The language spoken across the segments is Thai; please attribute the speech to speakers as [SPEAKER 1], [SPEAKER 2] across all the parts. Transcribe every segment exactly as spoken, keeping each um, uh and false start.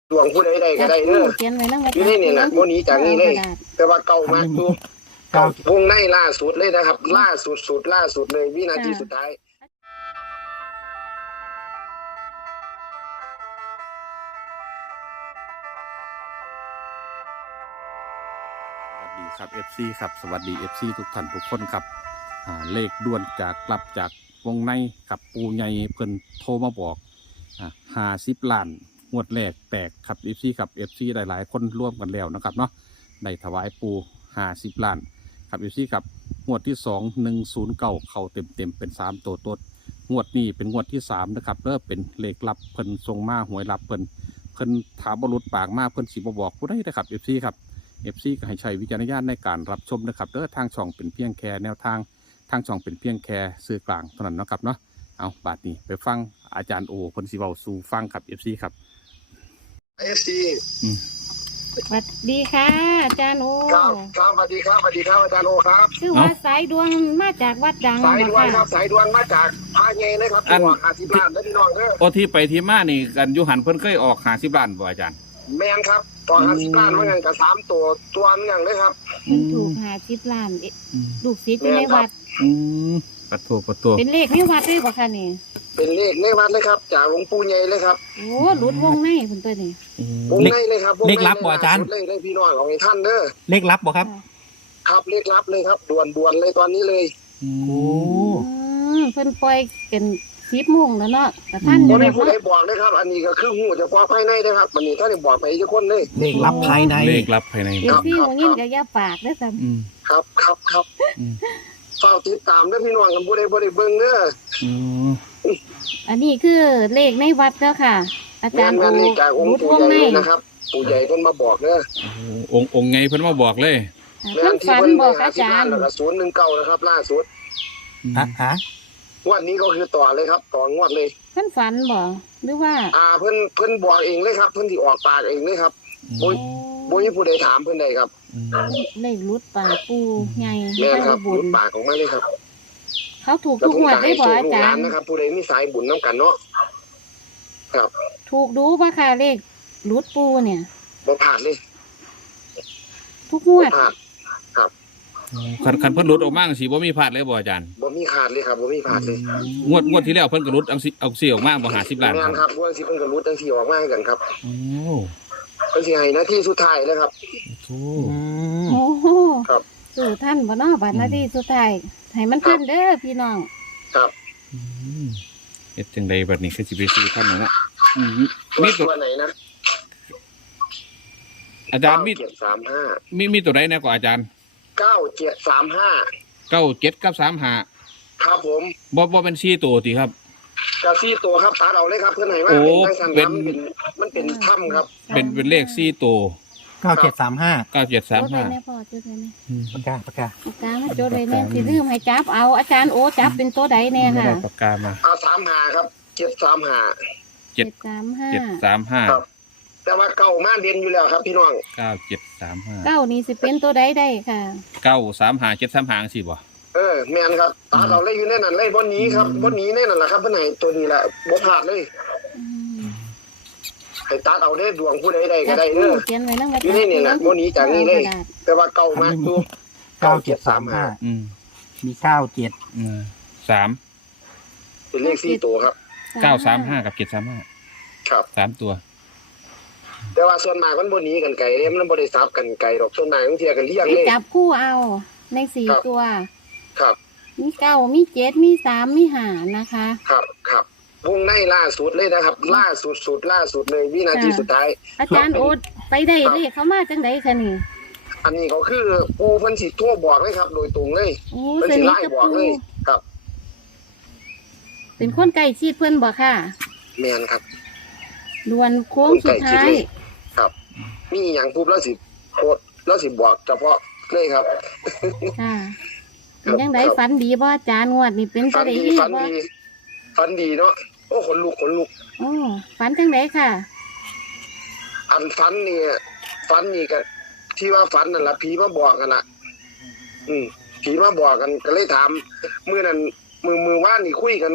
[SPEAKER 1] ดวงผู้ใดใดก็ได้เด้อ
[SPEAKER 2] เขียนไว้แล้ว
[SPEAKER 1] อยู่ในนี่แหละโมนี้จากนี้เลยแต่ว่าเก่ามากดูเก่าวงในล่าสุดเลยนะครับ ล่าสุดสุดล่าสุดเลยวินาทีสุดท้าย
[SPEAKER 3] สวัสดีครับ เอฟ ซี ครับสวัสดี เอฟ ซี ทุกท่านทุกคนครับอ่าเลขด่วนจากกลับจากวงในกับปูใหญ่เพิ่นโทรมาบอกอ่าห้าสิบล้านงวดแรกแตกครับ เอฟ ซี ครับ เอฟ ซี หลายๆคนร่วมกันแล้วนะครับเนาะได้ถวายปูห้าสิบล้านครับ เอฟ ซี ครับงวดที่สองหนึ่งศูนย์เก้าเข่าเต็มเต็มเป็นสามตัวต้นงวดนี้เป็นงวดที่สามนะครับเริ่มเป็นเลขลับเพิ่นทรงมาหวยลับเพิ่นเพิ่นถามบรุษปากมาเพิ่นสิบบอกผู้ใดนะครับ เอฟ ซี ครับเอฟซีก็ให้ใช้วิจารณญาณในการรับชมนะครับเด้อทางช่องเป็นเพียงแค่แนวทางทางช่องเป็นเพียงแค่สื่อกลางเท่านั้นนะครับเนาะเอาบาดนี้ไปฟังอาจารย์โอคนสิเว้าสู่ฟังครับ เอฟ ซี ครับ
[SPEAKER 1] เอฟซี
[SPEAKER 2] สวัสดีค่ะอาจารย์โอ
[SPEAKER 1] ครับครับสวัสดีครับสวัสดีครับอาจารย์โอครับ
[SPEAKER 2] คือว่าสายดวงมาจากวัดดัง
[SPEAKER 1] สายดวนครั
[SPEAKER 2] ค่ะ
[SPEAKER 1] บสายดวนมาจากพาเงยนะครับ
[SPEAKER 3] อัน
[SPEAKER 1] ตัวห้าสิบล้านแล้วพี่น้องเด้อ
[SPEAKER 3] โอที่ไปที่มานี่กันอยูหันเพิ่นเคยออกห้าสิบล้านบ่อาจารย์
[SPEAKER 1] แมนครับต่อห้าสิบล้านเหมือนกันกับสามตัวตัวนึงอย่างเลยครับ
[SPEAKER 2] เพิ่นถูกหาสิบล้านเอ๊ะลูกศิษย์อยู่ในวัด
[SPEAKER 3] อืมปัดโทปัดโท
[SPEAKER 2] เป็นเลขในวัดด้วยบ่คะนี่
[SPEAKER 1] เป็นเลขในวัดเลยครับจากหลวงปู่ใหญ่เลยครับ
[SPEAKER 2] โอ้หลุดวงในเพิ่นตัวนี้
[SPEAKER 1] วงในเลยครับวงใน
[SPEAKER 4] เลขลับบ่อาจารย์
[SPEAKER 1] เลขเลยพี่น้องของท่านเด้อ
[SPEAKER 4] เลขลับบ่ครับ
[SPEAKER 1] ครับเลขลับเลยครับด่วนด่วนเลยตอนนี้เลย
[SPEAKER 4] โอ้
[SPEAKER 2] อืมเพิ่นปล่อยเป็นสิบโมงแล้วเนาะแต่ท่านอ
[SPEAKER 1] บ่
[SPEAKER 2] ยู่ใน
[SPEAKER 1] ได้ผู้
[SPEAKER 2] วั
[SPEAKER 1] ใด
[SPEAKER 2] ด
[SPEAKER 1] บอกเลยครับ อันนี้ก็คือหูเฉพาะภายในนะครับอันนี้ท่านได้บอกไปทุกคนเลย
[SPEAKER 4] เลขลับภายใน
[SPEAKER 3] เลขลับภายใน
[SPEAKER 2] เดี๋ยวพี่วงยินกับยาปากเด้อซ้
[SPEAKER 3] อืม
[SPEAKER 1] ครับครับครับ
[SPEAKER 3] อืม
[SPEAKER 1] เฝ้าติดตามเด้อพี่น้องกันผู้ใดบ่ได้เบิ่งเด้อ
[SPEAKER 3] อืม
[SPEAKER 2] ำอันนี้คือเลขในวัดเด้อค่ะ อาจารย์
[SPEAKER 1] งาน
[SPEAKER 2] โอ
[SPEAKER 1] เลขจากอง
[SPEAKER 2] หลุ
[SPEAKER 1] ค์
[SPEAKER 2] ด
[SPEAKER 1] ปู่
[SPEAKER 2] วง
[SPEAKER 1] ใหญ่
[SPEAKER 2] ใน
[SPEAKER 1] เลยนะครับปู่ใหญ่เพิ่นมาบอกเด้อ
[SPEAKER 3] โอ้องค์องค์ไงเพิ่นมาบอกเลย
[SPEAKER 2] เพิ่นฝันบอกอาจารย์
[SPEAKER 1] แล้วก็ศูนย์หนึ่งเก้านะครับ ล่าสุด
[SPEAKER 4] ฮะฮะ
[SPEAKER 1] งวดนี้ก็คือต่อเลยครับต่องวดเลย
[SPEAKER 2] เพิ่นฝันบ่หรือว่า
[SPEAKER 1] อ่าเพิ่นเพิ่นบอกเองเลยครับเพิ่นสิออกปากเองเลยครับบ่บ่มีผู้ใดถามเพิ่นได้ครับ
[SPEAKER 3] อืม
[SPEAKER 2] เลขรุดปากปูใหญ่
[SPEAKER 1] แม่นครับ
[SPEAKER 2] บุ
[SPEAKER 1] หลุ
[SPEAKER 2] ญ
[SPEAKER 1] ดปากออกมาเลยครับ
[SPEAKER 2] เขาถูก
[SPEAKER 1] แล้ว
[SPEAKER 2] ทุก
[SPEAKER 1] ผม
[SPEAKER 2] งวด
[SPEAKER 1] ก็
[SPEAKER 2] ได้
[SPEAKER 1] ให้
[SPEAKER 2] บ่
[SPEAKER 1] โชค
[SPEAKER 2] อา
[SPEAKER 1] ลูก
[SPEAKER 2] จา
[SPEAKER 1] หลาร น
[SPEAKER 2] ย์
[SPEAKER 1] นะครับ ผู้ใดมีสายบุญนํกันเนาะครับ
[SPEAKER 2] ถูกดูป่ะค่ะเลขรุดปูเนี่ย
[SPEAKER 1] บ่พลาดเลย
[SPEAKER 2] ทุกงว
[SPEAKER 1] บ่
[SPEAKER 2] ด
[SPEAKER 1] พลาด
[SPEAKER 3] คันคันเพิ่นหลุดออกมาสิบ่มีพลาดเลยบ่อาจารย์
[SPEAKER 1] บ่มีขาดเลยครับบ่มีพลาดเลย
[SPEAKER 3] งวดงวดที่แล้วเพิ่นก็หลุดเอาสิเอาสิออกมาบ่ห้าสิบล้าน
[SPEAKER 1] แม่
[SPEAKER 3] ครั
[SPEAKER 1] น
[SPEAKER 3] บ
[SPEAKER 1] ครับว่าสิเพิ่นก็รู้จังซี่ออกมาให้กันครับ
[SPEAKER 3] โอ้
[SPEAKER 1] เพิ่นสิให้หน้าที่สุดท้ายเลยครับ
[SPEAKER 3] โธ่
[SPEAKER 4] อืม
[SPEAKER 2] โอ้โห
[SPEAKER 1] ครับ
[SPEAKER 2] สู่ท่านบ่เนาะบัดนาทีสุดท้ายให้มันทันเด้อพี่น้อง
[SPEAKER 1] ครับ
[SPEAKER 3] อืมเฮ็ดจังไดบัดนี้คือสิไปซื้อท่านนะอืม
[SPEAKER 1] ตัว
[SPEAKER 3] มีตัว
[SPEAKER 1] ตัวไหนนะ
[SPEAKER 3] อาจารย์มี
[SPEAKER 1] เก้าเจ็ดสามห้า
[SPEAKER 3] มีมีตัวใดแน่กว่าอาจารย์
[SPEAKER 1] เก้าเจ็ดสามห้า
[SPEAKER 3] เก้าเจ็ดกับสามห้า
[SPEAKER 1] ครับผม
[SPEAKER 3] บ่บ่เป็นสี่ตัวติครับ
[SPEAKER 1] กาซี่ตัวครับตัดเอาเลยครับเพื่อนไหนว่า
[SPEAKER 3] โอ้
[SPEAKER 1] เป็นไงสัน
[SPEAKER 3] เป็น
[SPEAKER 1] น้ำเป็นมันเป็นถ้ำครับ
[SPEAKER 3] เป็นเป็นเลขสี่ตัว
[SPEAKER 4] เก้าเจ็ดสามห้า
[SPEAKER 3] เก้าเจ็ดสาม
[SPEAKER 2] จดไว้
[SPEAKER 3] ห้า
[SPEAKER 2] แน่พ่อจดไว้แน่
[SPEAKER 4] ปากกาปากกา
[SPEAKER 2] ปากกามาจดไว้แน่สิลืมให้จับเอาอาจารย์โอจับเป็นตัวใดแน่
[SPEAKER 3] ไม่
[SPEAKER 2] ค่ะ
[SPEAKER 3] ได้ปากกามา
[SPEAKER 1] เอาสามหาครับเจ็ดสามหา
[SPEAKER 3] เจ็ด
[SPEAKER 2] สามห้า
[SPEAKER 3] เจ็ดสามห้า
[SPEAKER 1] ครับ แต่ว่าเก่ามาเด่นอยู่แล้วครับ พี่น้อง
[SPEAKER 3] เก้าเจ็ดสามห้า
[SPEAKER 2] เก้านี่สิเป็นตัวใดได้ค่ะ
[SPEAKER 3] เก้าสามห้าเจ็ดสามห้าสิบ่
[SPEAKER 1] เออแมนครับตัดเอาเลยอยู่ในนั้นเลยบนนี้ครับบนนี้ในนั่นแหละครับเพื่อนไหนตัวนี้แหละบ่พลาดเลย
[SPEAKER 2] อืม
[SPEAKER 1] ให้ตัดเอาได้ดวงผู้ใดใดก็
[SPEAKER 2] จับ
[SPEAKER 1] ได้
[SPEAKER 2] คู่
[SPEAKER 1] เด้อ
[SPEAKER 2] เขียนไว้แล้ว
[SPEAKER 1] อยู่ในนี่แหละบนนี้จากนี้เลย แต่ว่าเก่ามากดู
[SPEAKER 4] เก้าเจ็ดสามห้า
[SPEAKER 3] อืม
[SPEAKER 4] มีเก้าเจ็ด
[SPEAKER 3] อืมสาม
[SPEAKER 1] เป็นเลขสี่ตัวครับ
[SPEAKER 3] เก้าสามห้ากับเจ็ดสามห้า
[SPEAKER 1] ครับ
[SPEAKER 3] สามตัว
[SPEAKER 1] แต่ว่าส่วนมากมันบนนี้กันไกลเนี่ยมันบริษัทกันไกลหรอกส่วนมากบางทีกันเรียก
[SPEAKER 2] ให้
[SPEAKER 1] เลย
[SPEAKER 2] จับคู่เอาในสี่
[SPEAKER 1] ครับ
[SPEAKER 2] ตัว
[SPEAKER 1] ครับ
[SPEAKER 2] มีเก้ามีเจ็ดมีสามมีห้านะคะ
[SPEAKER 1] ครับครับวงในล่าสุดเลยนะครับ ล่าสุดสุดล่าสุดเลยวินาทีสุดท้าย
[SPEAKER 2] อาจารย์โอดไปได้เลขเขามาจังไดคะนี่
[SPEAKER 1] อันนี้เขาคือปูเพิ่นสิโทั่วบอกเลยครับ โดยตรงเลย
[SPEAKER 2] โอ้
[SPEAKER 1] เพิ่น
[SPEAKER 2] ส
[SPEAKER 1] สิ
[SPEAKER 2] นิท
[SPEAKER 1] ไล่
[SPEAKER 2] กับ
[SPEAKER 1] บอก
[SPEAKER 2] ปู
[SPEAKER 1] เลยครับ
[SPEAKER 2] เป็นคนใกล้ชิดเพิ่นบ่ค่ะ
[SPEAKER 1] แมนครับ
[SPEAKER 2] ดวนโค้งสุดท้าย
[SPEAKER 1] ครับ มีอหย่างปุ๊บแล้วสิโคตรแล้วสิบอกเฉพาะเลยครับ
[SPEAKER 2] ค่ะเป็นจังไดฝันดีบ่อาจารย์งวดนี่เป็น
[SPEAKER 1] ฟั
[SPEAKER 2] จั
[SPEAKER 1] น
[SPEAKER 2] งได
[SPEAKER 1] ดี
[SPEAKER 2] ดี
[SPEAKER 1] ฟัน
[SPEAKER 2] บ่
[SPEAKER 1] ดีฟันดีเนาะโอ้ขนลุกขนลุก
[SPEAKER 2] โอ้ฝันจังไดค่ะ
[SPEAKER 1] อันฟันนี่ฟันนี่ก็ที่ว่าฟันนั่นแหละผีมาบอกกันละอืมผีมาบอกกันก็เลยถามมือนั้นมือมือว่านนี่คุยกันเนาะ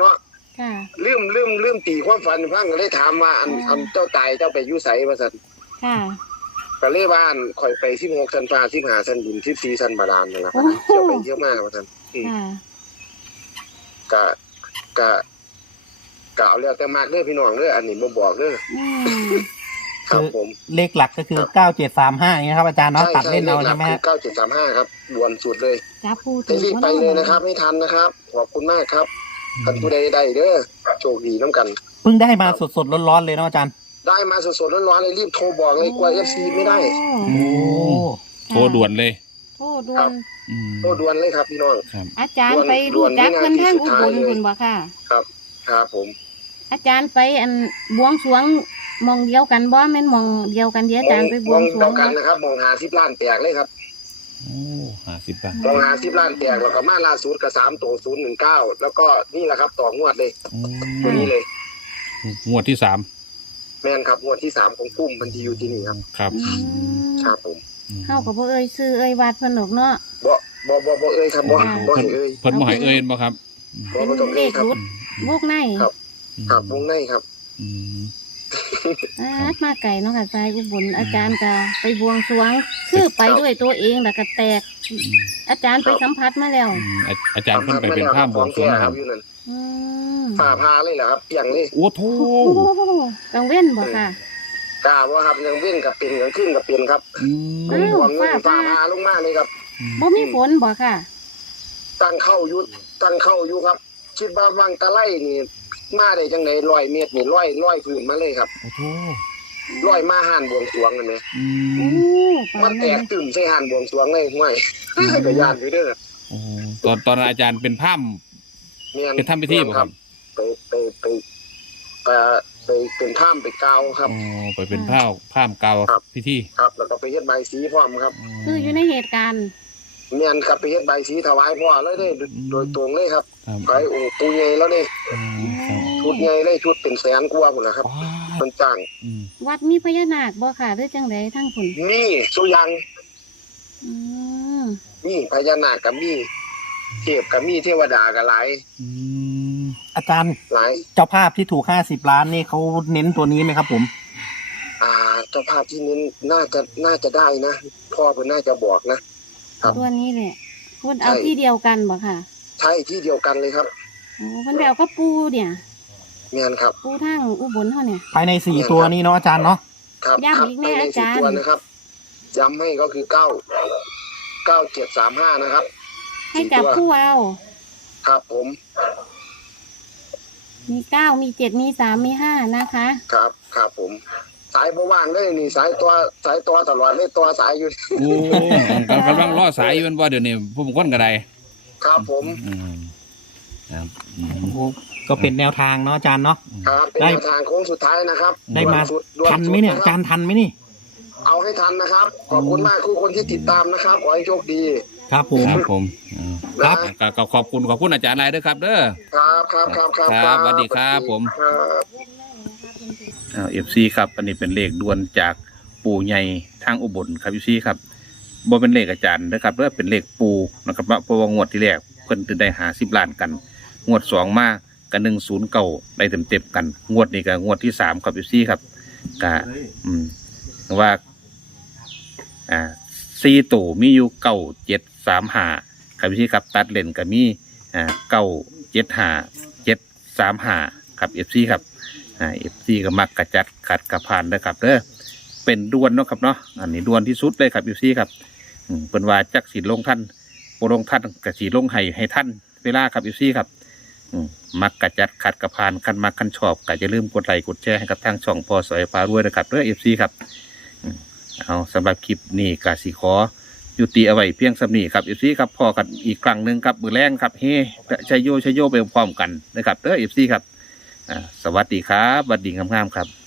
[SPEAKER 2] ค่ะ
[SPEAKER 1] ลืมลืมลืมตีความฝันฟังก็เลยถามว่าอัน
[SPEAKER 2] อ๋ออั
[SPEAKER 1] อันเจ้าตายเจ้าไปอยู่ไสว่าซั่น
[SPEAKER 2] ค่ะ
[SPEAKER 1] ก็เลยว่าอันข่อยไปสิบหกชั้นฟ้าสิบห้าชั้นดินสิบสี่ชั้นบาดาลนั่นล่ะ
[SPEAKER 2] โอ้โห
[SPEAKER 1] เที่ยวไปเที่ยวมาว่าซั่นอืม
[SPEAKER 2] ค่ะ
[SPEAKER 1] ก็ก็ก็เอาแล้วแต่มากเด้อพี่น้องเด้ออันนี้บ่บอกเด้อ
[SPEAKER 2] อืม
[SPEAKER 1] ครับผม
[SPEAKER 4] เลขหลักก็คือเก้าเจ็ดสามห้าอย่างเงี้ยครับอาจารย์เนาะตัดเล่นเอาใช่ไหม
[SPEAKER 1] คือ
[SPEAKER 4] ฮะ
[SPEAKER 1] เก้าเจ็ดสามห้าครับด่วนสุดเลย
[SPEAKER 2] จับผู้
[SPEAKER 1] ให้รีบไปเลยนะครับไม่ทันนะครับขอบคุณมากครับท่านผู้ใดได้เด้อโชคดีน้ำกัน
[SPEAKER 4] เพิ่งได้มาสดๆร้อนๆเลยเนาะอาจารย์
[SPEAKER 1] ได้มาสดๆร้อนๆเลยรีบโทรบอกเลยกลัว เอฟ ซี ไม่ได้
[SPEAKER 2] โอ้
[SPEAKER 3] โทรด่วนเลย
[SPEAKER 2] โทรด่ว
[SPEAKER 1] ครั
[SPEAKER 2] น
[SPEAKER 1] บ
[SPEAKER 3] อืม
[SPEAKER 1] โทรด่วนเลยครับพี่น้อง
[SPEAKER 3] ครับ
[SPEAKER 2] อาจารย์ไปรู้จักเพิ่นทางอุบลคุณบ่ค่ะ
[SPEAKER 1] ครับครับผม
[SPEAKER 2] อาจารย์ไปอันบวงสรวงหมองเดียวกันบ่แม่นหมองเดียวกันที่อาจารย์ไปบ
[SPEAKER 1] ม
[SPEAKER 2] ว
[SPEAKER 1] อง ง
[SPEAKER 2] สรว
[SPEAKER 1] เดี
[SPEAKER 2] ง
[SPEAKER 1] ยวกัน
[SPEAKER 2] บ่
[SPEAKER 1] นะครับมองหาสิบล้านแตกเลยครับ
[SPEAKER 3] โอ้ห้าสิบบาท
[SPEAKER 1] มองหาสิบล้านแตกแล้วก็มาล่าสุดกับสามตัวศูนย์หนึ่งเก้าแล้วก็นี่แหละครับต่องวดเลย
[SPEAKER 3] อืม
[SPEAKER 1] ตัวนี้เลย
[SPEAKER 3] งวดที่สาม
[SPEAKER 1] แม่นครับงวดที่สามของพุ่มพันธีอยู่ที่นี่ครับ
[SPEAKER 3] ครับ
[SPEAKER 2] อืม
[SPEAKER 1] ครับผม
[SPEAKER 2] เฮาก็บ่เอ่ยชื่อเอ่ยวัดเพิ่นดอกเนาะ
[SPEAKER 1] บ่บ่บ่บ่เอ้ยครับบ่บ่ให้เอ้ย
[SPEAKER 3] เพิ่นบ่ให้เอ่ยบ่ครับ
[SPEAKER 1] บ่
[SPEAKER 2] เป็น
[SPEAKER 1] บ่ต้อง
[SPEAKER 2] เล
[SPEAKER 1] เอ้ย
[SPEAKER 2] ข
[SPEAKER 1] ครับ
[SPEAKER 2] รุดวกใน
[SPEAKER 1] ครับ ครับวงในครับ
[SPEAKER 3] อืม
[SPEAKER 2] อามาไก่เนาะค่ะสายอุบลอาจารย์ก็ไปบวงสรวงคือไปด้วยตัวเองแล้วก็แตก อาจารย์ไปสัมผัสมาแล้ว
[SPEAKER 3] อืมอาอาจารย์เพิ่นไปเป็นภาพบวงสรวง
[SPEAKER 1] ค
[SPEAKER 3] ค
[SPEAKER 1] รั
[SPEAKER 3] รั
[SPEAKER 1] บบ อยู่นั่น
[SPEAKER 2] อืม
[SPEAKER 1] ฝ่าพาเลยเหรอครับอย่างนี้
[SPEAKER 3] โอ้โถ
[SPEAKER 2] โอ้โหกังเว้นบ่ค่ะ
[SPEAKER 1] กล้าว่าครับยังเว้นกับเป็นยังขึ้นกับเป็นครับ
[SPEAKER 3] อืม
[SPEAKER 2] อ้าว
[SPEAKER 1] หวงเงิน
[SPEAKER 2] ฝ่า
[SPEAKER 1] ฝ่า
[SPEAKER 2] พา
[SPEAKER 1] พาลงมาเลยครับ
[SPEAKER 2] บ่มีฝนบ่ค่ะ
[SPEAKER 1] ตั้งเข้าอยู่ตั้งเข้าอยู่ครับ คิดว่าวังตะไลนี่มาได้จังไหนร้อยเมตรนี่ร้อยร้อยพื้นมาเลยครับ
[SPEAKER 3] โอ้โถ
[SPEAKER 1] ร้อยมาห่านบวงสรวงกันไหม
[SPEAKER 3] อื
[SPEAKER 2] โอ้
[SPEAKER 3] ม
[SPEAKER 2] ปา
[SPEAKER 1] มัน นแต
[SPEAKER 2] นั้
[SPEAKER 1] ก
[SPEAKER 2] น
[SPEAKER 1] ตื่มใส่ห่านบวงสรวงเลยห่วย ก็ยานอยู่เด้อ
[SPEAKER 3] โอ้ตอนตอนนั้นอาจารย์เป็นภาพ
[SPEAKER 1] เมียน
[SPEAKER 3] เป็นทำพิธีบ่ครับ
[SPEAKER 1] ไปไปไปไปไปเป็นถ้ำไปกาวครับ
[SPEAKER 3] โอ้ไปเป็นภาพภาพเก่า
[SPEAKER 1] ครับ
[SPEAKER 3] พิธี
[SPEAKER 1] ครับ แล้วก็ไปเฮ็ดใบสีพร้อมครับ
[SPEAKER 2] คืออยู่ในเหตุการณ์
[SPEAKER 1] เมียนครับไปเฮ็ดใบสีถวายพ่อเลยเด้โดยโดยตรงเลยครับ
[SPEAKER 3] ครับ
[SPEAKER 1] ไปองค์ปู่ใหญ่แล้วนี่
[SPEAKER 3] อืมครับ
[SPEAKER 1] ชุดใหญ่เลยชุดเป็นแสนกว่าหมดแล้วครับ
[SPEAKER 3] ว้า
[SPEAKER 1] มันจ้าง
[SPEAKER 3] อืม
[SPEAKER 2] วัดมีพญานาคบ่ค่ะหรือจังไดทั้งคุณ
[SPEAKER 1] มีสุยัง
[SPEAKER 2] อืม
[SPEAKER 1] มีพญานาคกับมีเทพกับมีเทวดากับหลาย
[SPEAKER 3] อืม
[SPEAKER 4] อาจารย์
[SPEAKER 1] หลาย
[SPEAKER 4] เจ้าภาพที่ถูกห้าสิบล้านนี่เขาเน้นตัวนี้ไหมครับผม
[SPEAKER 1] อ่าเจ้าภาพที่นี้น่าจะน่าจะได้นะพ่อเพิ่นน่าจะบอกนะ ครับ
[SPEAKER 2] ตัวนี้แหละเพิ่นเอา
[SPEAKER 1] ใช่
[SPEAKER 2] ที่เดียวกันบ่ค่ะ
[SPEAKER 1] ใช่ที่เดียวกันเลยครับ
[SPEAKER 2] โอ้เพิ่นไปเอากับปูเนี่ย
[SPEAKER 1] เมียนครับ
[SPEAKER 2] ปูทางอุบลเฮาเนี่ย
[SPEAKER 4] ภายในสี่ตัวนี้เนาะอาจารย์เนาะ
[SPEAKER 1] ครับ
[SPEAKER 2] ย้ำ
[SPEAKER 1] ครับ
[SPEAKER 2] อีก
[SPEAKER 1] ไป
[SPEAKER 2] แม่
[SPEAKER 1] ใน
[SPEAKER 2] อา
[SPEAKER 1] สิบ
[SPEAKER 2] จารย์
[SPEAKER 1] ตัวนะครับย้ำให้ก็คือเก้าเก้าเจ็ดสามห้านะครับ
[SPEAKER 2] ให้จับคู่เอา
[SPEAKER 1] ครับผม
[SPEAKER 2] มีเก้ามีเจ็ดมีสามมีห้านะคะ
[SPEAKER 1] ครับครับผม สายบ่ว่างเลยนี่สายตัวสายตัวตลอดเลยตัวสายอยู่
[SPEAKER 3] โอ้กำลังรอสายอยู่แมันบ่เดี๋ยวนี้ผู้บางคนก็ได้
[SPEAKER 1] ครับผม
[SPEAKER 3] อืมครับอืม
[SPEAKER 4] โอ้โหก็เป็นแนวทางเนาะอาจารย์เนาะ
[SPEAKER 1] ครับเป็น
[SPEAKER 4] ได้
[SPEAKER 1] แนวทางโค้งสุดท้ายนะครับ
[SPEAKER 4] ได้มา
[SPEAKER 1] ด่วนสุดด่ว
[SPEAKER 4] ทันไหมเนี่ย
[SPEAKER 1] สุดะ
[SPEAKER 4] อา
[SPEAKER 1] ค
[SPEAKER 4] จาร
[SPEAKER 1] บ
[SPEAKER 4] ย์ทันไหมนี่
[SPEAKER 1] เอาให้ทันนะครับ ขอบคุณมากทุกคนที่ติดตามนะครับ ขอให้โชคดี
[SPEAKER 4] ครับผม
[SPEAKER 3] ครับผมอ่า
[SPEAKER 4] ครับ
[SPEAKER 1] นะ
[SPEAKER 3] ก็ก็ขอบคุณขอบคุณอาจารย์นายด้วยครับเด้อ
[SPEAKER 1] ครับครับครับครับ
[SPEAKER 3] ครับสวัสดีครับผม
[SPEAKER 1] ครับ
[SPEAKER 3] เอฟซีครับ อันนี้เป็นเลขด่วนจากปู่ใหญ่ทางอุบลครับเอฟซีครับบ่เป็นเลขอาจารย์นะครับเด้อเป็นเลขปู่นะครับเพราะว่างวดที่แรกเพิ่นจะได้หาสิบล้านกัน งวดสองมากันหนึ่งศูนย์เก่าได้เต็มเต็มๆกัน งวดนี้ก็งวดที่สามครับเอฟซีครับก็อืมว่าอ่าซีตู่มีอยู่เก้าเจ็ดสามหาครับเอฟซีครับตัดเลนก็มีอ่าเก้าเจ็ดหาเจ็ดสามหาครับเอฟซีครับ อ่าเอฟซีก็มักกระจัดขัดกระพานนะครับเด้อเป็นด่วนเนาะครับเนาะอันนี้ด่วนที่สุดเลยครับเอฟซีครับอืมเป็นว่าจักสีลงท่านโปรลงท่านกระสีลงให้ให้ท่านเวลาครับเอฟซีครับอืมมักกระจัดขัดกระพานคันมักคันชอบก็จะลืมกดไลค์กดแชร์ให้กับทางช่องพอสอยฟ้ารวยนะครับเด้อเอฟซีครับอืมเอาสำหรับคลิปนี้กาสีขอยุติเอาไว้เพียงสำนีครับเอฟซีครับพอกันอีกครั้งหนึ่งครับมือแรงครับเฮ้ชัยโยชัยโยไปพร้อมกันนะครับเด้อเอฟซีครับ อ่าสวัสดีครับสวัสดีงามๆครับ